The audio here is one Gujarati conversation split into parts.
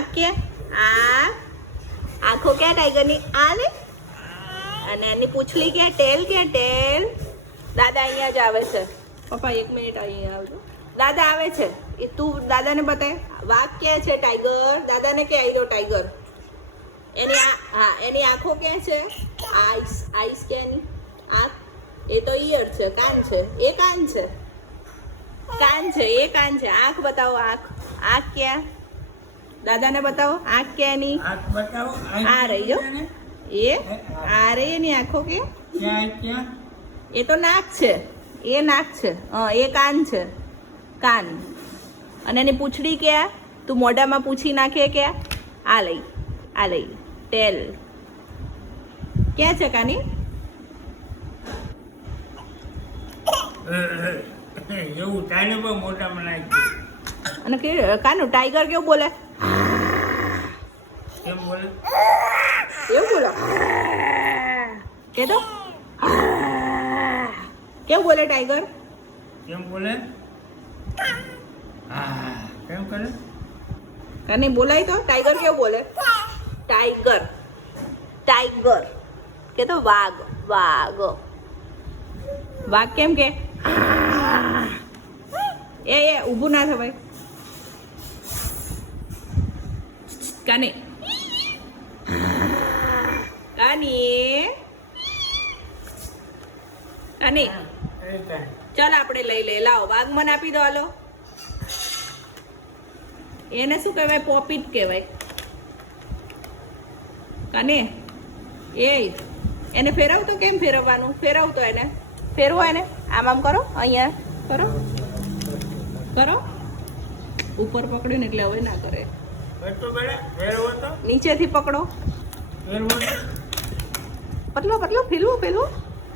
આંખ કે આંખો ક્યાં ટાઈગરની આ લે અને એની પૂંછડી કે ટેલ દાદા અહીંયા જ આવે છે પપ્પા 1 મિનિટ અહીંયા આવજો દાદા આવે છે એ તું દાદાને બતાય વાઘ ક્યાં છે ટાઈગર દાદાને કે આવ્યો ટાઈગર એની આંખો ક્યાં છે આઈસ કે એની આંખ એ તો ઈયર છે કાન છે એ કાન છે આંખ બતાવો આંખ ક્યાં દાદાને બતાવો આંખ ક્યાં એની આ રહી જો એ આ રહી એની આંખો કે એ તો નાક છે એ કાન છે કાન અને એની પૂંછડી ક્યાં તું મોઢામાં પૂછી નાખે ક્યાં આ લઈ ટેલ ક્યાં છે કાની એવું તારે પણ મોટામાં નાખી અને કે કાનું ટાઈગર કેવું બોલે કેમ બોલે એવું બોલો કે તો કેવું બોલે ટાઈગર કેમ બોલે હા કેમ કરે કાની બોલાય તો ટાઈગર કેવું બોલે ટાઈગર કે તો વાઘ કેમ કે એ ઊભું ના થવાય કાની ચાલ આપણે લઈ લે લાવો વાઘ મને આપી દો હાલો એને શું કહેવાય પોપીટ કહેવાય કાને એને ફેરવતો કેમ ફેરવવાનું ફેરવતો એને ફેરવો એને આમ કરો અહીંયા કરો ઉપર પકડ્યું ને એટલે હવે ના કરે નીચેથી પકડો પતલો ફેરવું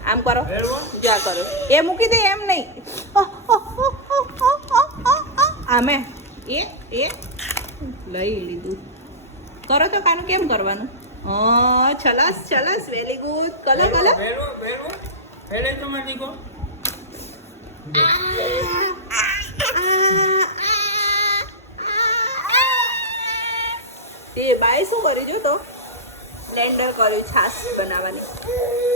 આમ કરો જા કરો એ મૂકી દે એમ નહીં આમે એ લઈ લીધું કરો તો કાનું કેમ કરવાનું છલસ વેરી ગુડ કલર એ બાય શું કરી જો તો બ્લેન્ડર કર્યું છાશ બનાવવાની